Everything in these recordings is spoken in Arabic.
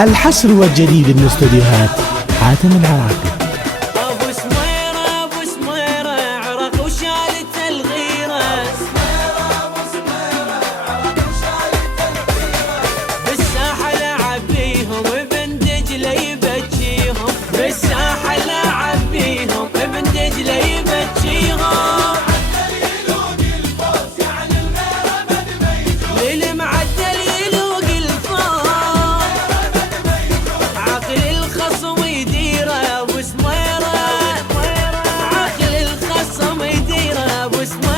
الحصر والجديد من استوديوهات حاتم العراقي. ابو سميرة ابو سميرة عرق وشالت الغيرة، ابو سميرة عرق وشالت الغيرة، بالساحة لعب بيهم ابن دجلة يبجيهم، بالساحة لعب بيهم ابن دجلة يبجيهم، يلوق الفوز يعني الغيرة بد ما يجوز، للمعدل يلوق الفوز، عقل الخصم يديره ابو سميرة، عقل الخصم يديره ابو سميرة.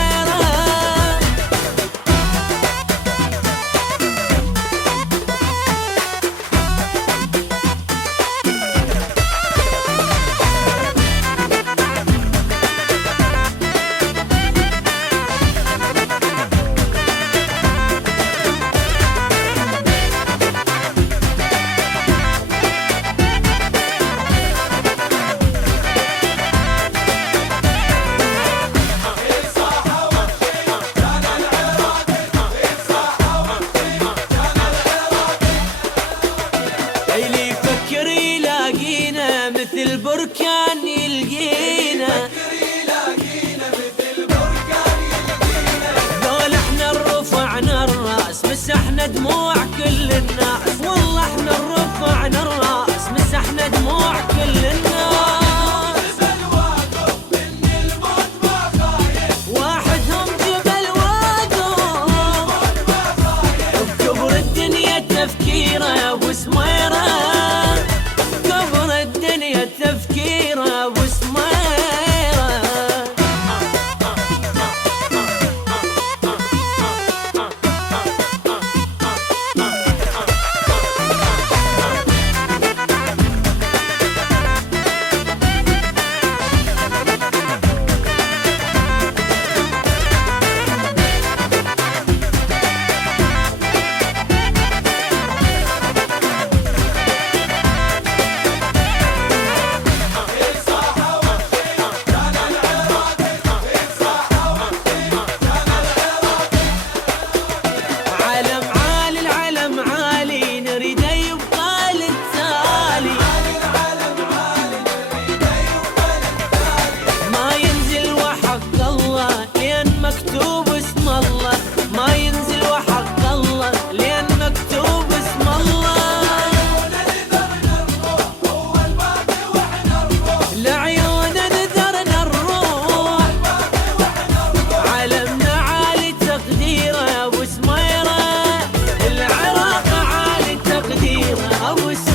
اللي يفكر يلاقينا مثل بركان يلقينا، ذول احنا رفعنا الراس مسحنا دموع كل الناس، والله احنا رفعنا الراس مسحنا دموع كل الناس، واحدهم جبل واقف بكبر الدنيا تفكيره يا ابو سميرة، كبر الدنيا تفكيره يا ابو سميرة. علم عالي العلم عالي نريده يبقى للتالي، ما ينزل وحق الله لين مكتوب اسم الله، ما ينزل وحق الله لين مكتوب اسم الله، لعيونه نذرنا الروح، علمنا عالي تقديره يا ابو سميرة، العراق عالي تقديره ابو سميرة.